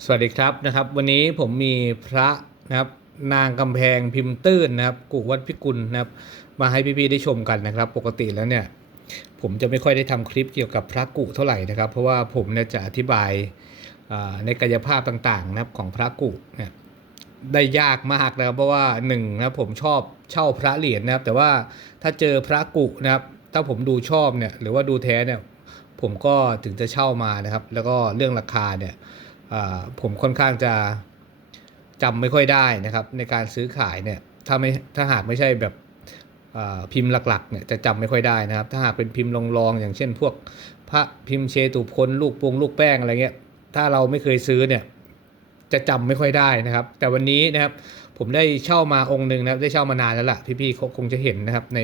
สวัสดีครับนะครับ วันนี้ผมมีพระนะครับนางกำแพงพิมพ์ตื้นนะครับกุวัดพิกุลนะครับ มาให้พี่ๆได้ชมกันนะครับ ปกติแล้วเนี่ย ผมจะไม่ค่อยได้ทำคลิปเกี่ยวกับพระกุเท่าไหร่นะครับ เพราะว่าผมเนี่ยจะอธิบายในกายภาพต่างๆนะครับของพระกุเนี่ยได้ยากมากนะครับเพราะว่าหนึ่งนะครับผมชอบเช่าพระเหรียญนะครับ แต่ว่าถ้าเจอพระกุนะครับ ถ้าผมดูชอบเนี่ยหรือว่าดูแท้เนี่ย ผมก็ถึงจะเช่ามานะครับ แล้วก็เรื่องราคาเนี่ย ผมค่อนข้างจะจำไม่ค่อยได้นะครับ ในการซื้อขายเนี่ยถ้าไม่ถ้าหากไม่ใช่แบบพิมพ์หลักๆเนี่ยจะจำไม่ค่อยได้นะครับ ถ้าหากเป็นพิมพ์รองๆอย่างเช่น พวกพระพิมพ์เชตุพนลูกปวงลูกแป้งอะไรเงี้ยถ้าเราไม่เคยซื้อเนี่ยจะจำไม่ค่อยได้นะครับ แต่วันนี้นะครับผมได้เช่ามาองค์หนึ่งนะครับได้เช่ามานานแล้วล่ะพี่ๆคงจะเห็นนะครับใน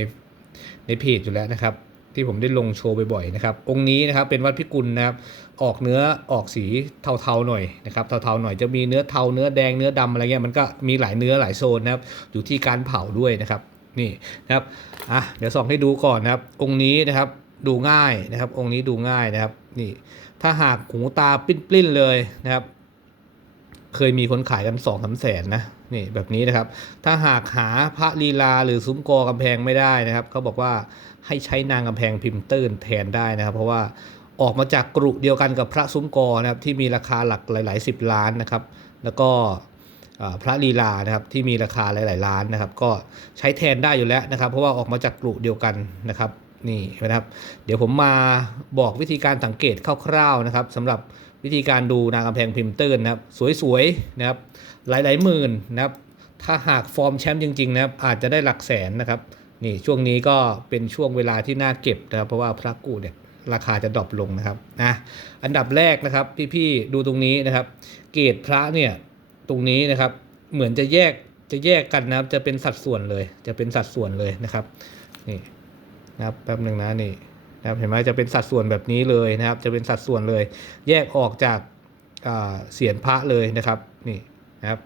ในเพจอยู่แล้วนะครับ ที่ผมได้ลงโชว์บ่อยๆนะครับองค์นี้นะครับเป็นวัดพิกุลนะครับออกเนื้อออกสีเทาๆหน่อยนะครับเทาๆหน่อยจะมีเนื้อเทาเนื้อแดงเนื้อดำอะไรเงี้ยมันก็มีหลายเนื้อหลายโซนนะครับอยู่ที่การเผาด้วยนะครับนี่นะครับอะเดี๋ยวส่องให้ดูก่อนนะครับ องค์นี้นะครับดูง่ายนะครับ องค์นี้ดูง่ายนะครับนี่ถ้าหากหูตาปิ้นปลิ้นๆเลยนะครับ เคยมีคนขายกันสองสามแสนนะนี่แบบนี้นะครับ ถ้าหากหาพระลีลาหรือซุ้มกอกำแพงไม่ได้นะครับเขาบอกว่าให้ใช้นางกำแพงพิมพ์ตื้นแทนได้นะครับ เพราะว่าออกมาจากกรุเดียวกันกับพระซุ้มกอนะครับที่มีราคาหลักหลายๆสิบล้านนะครับ แล้วก็พระลีลานะครับที่มีราคาหลาย ๆ ล้านนะครับ ก็ใช้แทนได้อยู่แล้วนะครับ เพราะว่าออกมาจากกรุเดียวกันนะครับนี่นะครับ เดี๋ยวผมมาบอกวิธีการสังเกตคร่าว ๆ นะครับสำหรับ วิธีการดูนางกำแพงพิมพ์ตื้นนะครับ สวยๆนะครับ หลายๆหมื่นนะครับ ถ้าหากฟอร์มแชมป์จริง ๆ นะครับ อาจจะได้หลักแสนนะครับ นี่ช่วงนี้ก็เป็นช่วงเวลาที่น่าเก็บนะครับ เพราะว่าพระกูเนี่ยราคาจะดรอปลงนะครับนะอันดับแรกนะครับ พี่ๆดูตรงนี้นะครับ เกรดพระเนี่ยตรงนี้นะครับ เหมือนจะแยกจะแยกกันนะครับ จะเป็นสัดส่วนเลย จะเป็นสัดส่วนเลยนะครับ นี่นะครับแป๊บหนึ่งนะนี่ นะครับเห็นไหมจะเป็นสัดส่วนแบบนี้เลยนะครับ จะเป็นสัดส่วนเลย แยกออกจากาเสียนพระเลยนะครับนี่นะครับ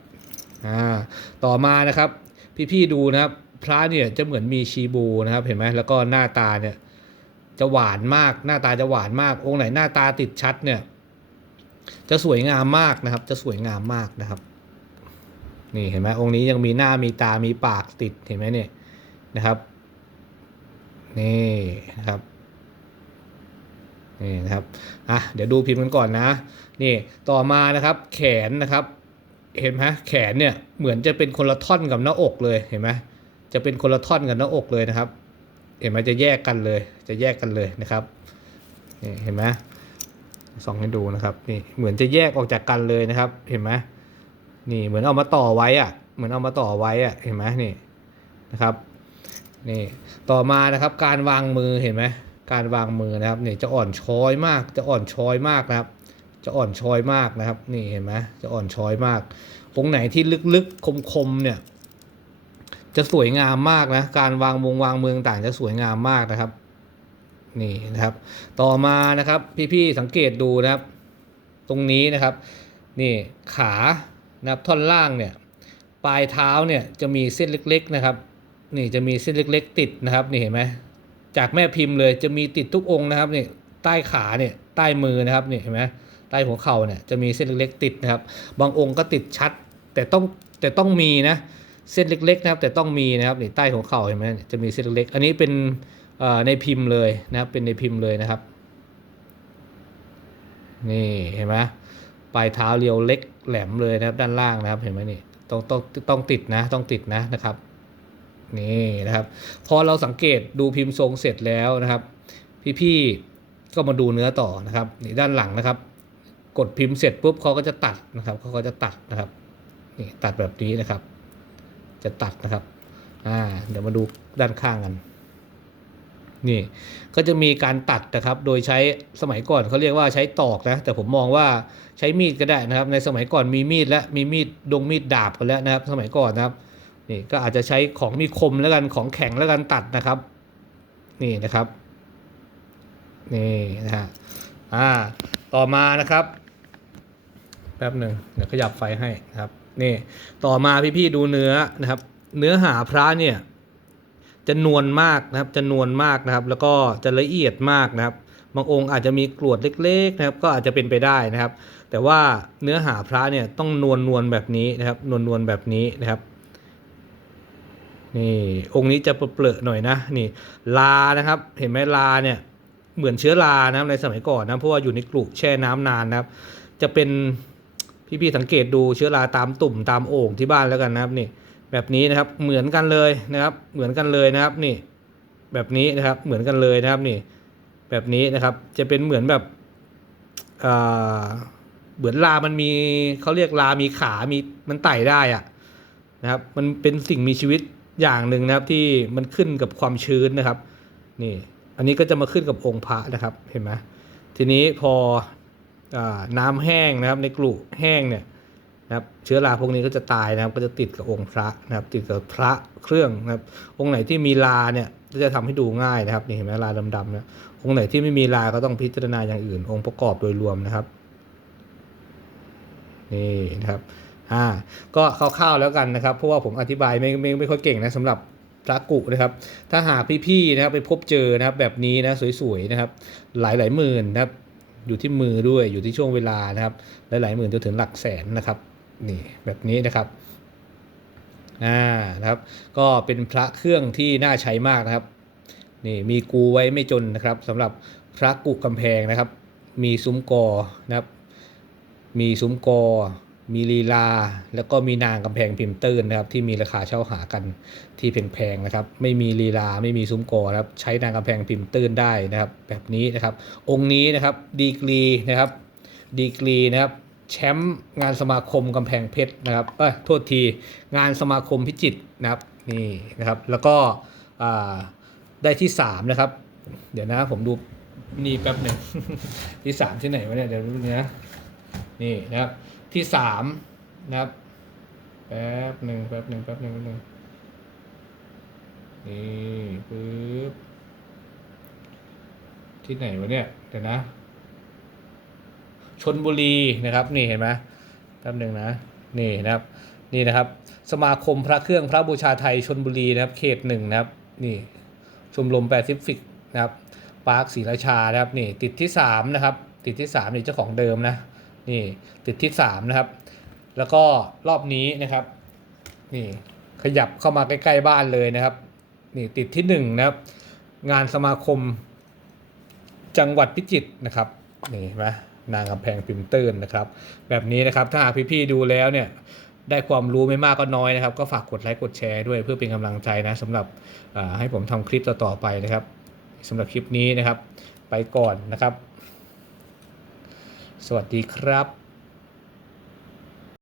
ต่อมานะครับ พี่ๆดูนะครับพระเนี่ยจะเหมือนมีชีบูนะครับเห็นไหมแล้วก็หน้าตาเนี่ยจะหวานมากหน้าตาจะหวานมาก องค์ไหนหน้าตาติดชัดเนี่ยจะสวยงามมากนะครับ จะสวยงามมากนะครับ นี่เห็นไหมองค์นี้ยังมีหน้ามีตามีปากติดเห็นไหมเนี่ยนะครับนี่นะครับ นี่นะครับอะเดี๋ยวดูพิมพ์กันก่อนนะนี่ต่อมานะครับแขนนะครับเห็นไหมแขนเนี่ยเหมือนจะเป็นคนละท่อนกับหน้าอกเลยเห็นไหมจะเป็นคนละท่อนกับหน้าอกเลยนะครับ เห็นไหมจะแยกกันเลยจะแยกกันเลยนะครับนี่เห็นไหมส่องให้ดูนะครับนี่เหมือนจะแยกออกจากกันเลยนะครับ เห็นไหมนี่เหมือนเอามาต่อไว้อะเหมือนเอามาต่อไว้อะเห็นไหมนี่นะครับนี่ต่อมานะครับการวางมือเห็นไหม การวางมือนะครับนี่จะอ่อนช้อยมาก จะอ่อนช้อยมากนะครับ จะอ่อนช้อยมากนะครับ นี่เห็นไหมจะอ่อนช้อยมากองไหนที่ลึกๆคมๆเนี่ย จะสวยงามมากนะ การวางวงวางเมืองต่างจะสวยงามมากนะครับ นี่นะครับ ต่อมานะครับ พี่ๆสังเกตดูนะครับ ตรงนี้นะครับ นี่ขานะครับท่อนล่างเนี่ย ปลายเท้าเนี่ยจะมีเส้นเล็ก ๆนะครับ นี่จะมีเส้นเล็ก ๆ ติดนะครับ นี่เห็นไหม จากแม่พิมพ์เลยจะมีติดทุกองค์นะครับนี่ใต้ขาเนี่ยใต้มือนะครับนี่เห็นไหมใต้หัวเข่าเนี่ยจะมีเส้นเล็กๆติดนะครับ บางองค์ก็ติดชัด แต่ต้องแต่ต้องมีนะเส้นเล็กๆนะครับ แต่ต้องมีนะครับนี่ใต้หัวเข่าเห็นไหมจะมีเส้นเล็กๆอันนี้เป็นในพิมพ์เลยนะครับ เป็นในพิมพ์เลยนะครับ นี่เห็นไหมปลายเท้าเรียวเล็กแหลมเลยนะครับ ด้านล่างนะครับ เห็นไหมนี่ต้องต้องต้องติดนะต้องติดนะนะครับ นี่นะครับ พอเราสังเกตดูพิมพ์ทรงเสร็จแล้วนะครับ พี่ๆก็มาดูเนื้อต่อนะครับนี่ด้านหลังนะครับ กดพิมพ์เสร็จปุ๊บเขาก็จะตัดนะครับเขาก็จะตัดนะครับนี่ตัดแบบนี้นะครับ จะตัดนะครับอ่าเดี๋ยวมาดูด้านข้างกันนี่ก็จะมีการตัดนะครับ โดยใช้สมัยก่อนเขาเรียกว่าใช้ตอกนะ แต่ผมมองว่าใช้มีดก็ได้นะครับ ในสมัยก่อนมีมีดและมีมีดดงมีดดาบกันแล้วนะครับ สมัยก่อนนะครับ นี่ก็อาจจะใช้ของมีคมแล้วกันของแข็งแล้วกันตัดนะครับ นี่นะครับ นี่นะฮะอ่าต่อมานะครับแป๊บหนึ่งเดี๋ยวขยับไฟให้นะครับนี่ต่อมาพี่ๆดูเนื้อนะครับ เนื้อหาพระเนี่ยจะนวลมากนะครับจะนวลมากนะครับ แล้วก็จะละเอียดมากนะครับ บางองค์อาจจะมีกรวดเล็กๆนะครับ ก็อาจจะเป็นไปได้นะครับ แต่ว่าเนื้อหาพระเนี่ยต้องนวลนวลแบบนี้นะครับ นวลนวลแบบนี้นะครับ นี่องค์นี้จะเปรอะหน่อยนะนี่ลานะครับ เห็นไหมลาเนี่ยเหมือนเชื้อรานะครับในสมัยก่อนนะเพราะว่าอยู่ในกลุ่แช่น้ำนานนะครับ จะเป็นพี่ๆสังเกตดูเชื้อราตามตุ่มตามโอ่งที่บ้านแล้วกันนะครับนี่แบบนี้นะครับเหมือนกันเลยนะครับ เหมือนกันเลยนะครับนี่ แบบนี้นะครับเหมือนกันเลยนะครับนี่ แบบนี้นะครับจะเป็นเหมือนแบบอ่าเหมือนลามันมีเขาเรียกลามีขา มีมันไต่ได้อะนะครับ มันเป็นสิ่งมีชีวิต อย่างหนึ่งนะครับที่มันขึ้นกับความชื้นนะครับ นี่อันนี้ก็จะมาขึ้นกับองค์พระนะครับเห็นไหมทีนี้พออน้ำแห้งนะครับ ในกลุ่แห้งเนี่ยนะครับเชื้อราพวกนี้ก็จะตายนะครับ ก็จะติดกับองค์พระนะครับ ติดกับพระเครื่องนะครับ องค์ไหนที่มีลาเนี่ยก็จะทำให้ดูง่ายนะครับนี่เห็นไหมลาดำๆเนี่ยองค์ไหนที่ไม่มีลาก็ต้องพิจารณาอย่างอื่น องค์ประกอบโดยรวมนะครับนี่นะครับ อ่าก็คร่าวๆแล้วกันนะครับ เพราะว่าผมอธิบายไม่ไม่ไม่ค่อยเก่งนะสำหรับพระกุนะครับ ถ้าหากพี่ๆนะครับไปพบเจอนะครับแบบนี้นะสวยๆนะครับ หลายๆหมื่นนะครับอยู่ที่มือด้วยอยู่ที่ช่วงเวลานะครับ หลายๆหมื่นจนถึงหลักแสนนะครับนี่แบบนี้นะครับอ่านะครับ ก็เป็นพระเครื่องที่น่าใช้มากนะครับนี่มีกูไว้ไม่จนนะครับสำหรับพระกุกำแพงนะครับ มีซุ้มกอนะครับ มีซุ้มกอ มีลีลา แล้วก็มีนางกำแพงพิมพ์ตื้นนะครับ ที่มีราคาเช่าหากันที่แพงๆนะครับ ไม่มีลีลาไม่มีซุ้มกอนะครับ ใช้นางกำแพงพิมพ์ตื้นได้นะครับ แบบนี้นะครับ องค์นี้นะครับดีกรีนะครับดีกรีนะครับแชมป์งานสมาคมกำแพงเพชรนะครับเอ้ยโทษทีงานสมาคมพิจิตรนะครับนี่นะครับ แล้วก็ได้ที่สามนะครับ เดี๋ยวนะผมดูนี่แป๊บหนึ่งที่สามที่ไหนวะเนี่ยเดี๋ยวดูนะนี่นะครับ ที่สามนะครับแป๊บหนึ่งแป๊บหนึ่งแป๊บหนึ่งแป๊บหนึ่งนี่ปึ๊บที่ไหนวะเนี่ยเดี๋ยวนะชนบุรีนะครับ นี่เห็นไหมแป๊บหนึ่งนะนี่นะครับนี่นะครับ สมาคมพระเครื่องพระบูชาไทยชนบุรีนะครับ เขตหนึ่งนะครับ นี่ชมรมแปซิฟิกนะครับปาร์คศรีราชานะครับนี่ติดที่สามนะครับ ติดที่สามนี่เจ้าของเดิมนะ นี่ติดที่สามนะครับ แล้วก็รอบนี้นะครับนี่ขยับเข้ามาใกล้ ๆ บ้านเลยนะครับนี่ติดที่หนึ่งนะครับ งานสมาคมจังหวัดพิจิตรนะครับนี่เห็นไหมนางกำแพงพิมพ์ตื้นนะครับ แบบนี้นะครับถ้าหากพี่ๆดูแล้วเนี่ยได้ความรู้ไม่มากก็น้อยนะครับ ก็ฝากกดไลค์กดแชร์ด้วยเพื่อเป็นกำลังใจนะสำหรับให้ผมทำคลิปต่อๆไปนะครับสำหรับคลิปนี้นะครับ ไปก่อนนะครับ สวัสดีครับ